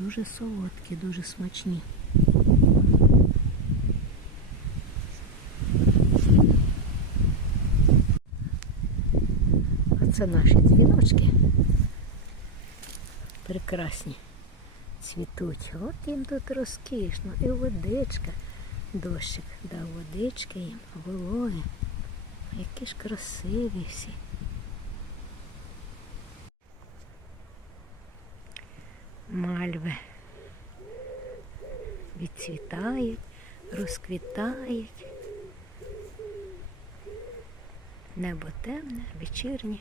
дуже солодкі, дуже смачні. Оце наші дзвіночки. Прекрасні. Цвітуть. От їм тут розкішно. І водичка. Дощик дав водички їм, вологи. Які ж красиві всі. Мальви відцвітають, розквітають. Небо темне, вечірнє.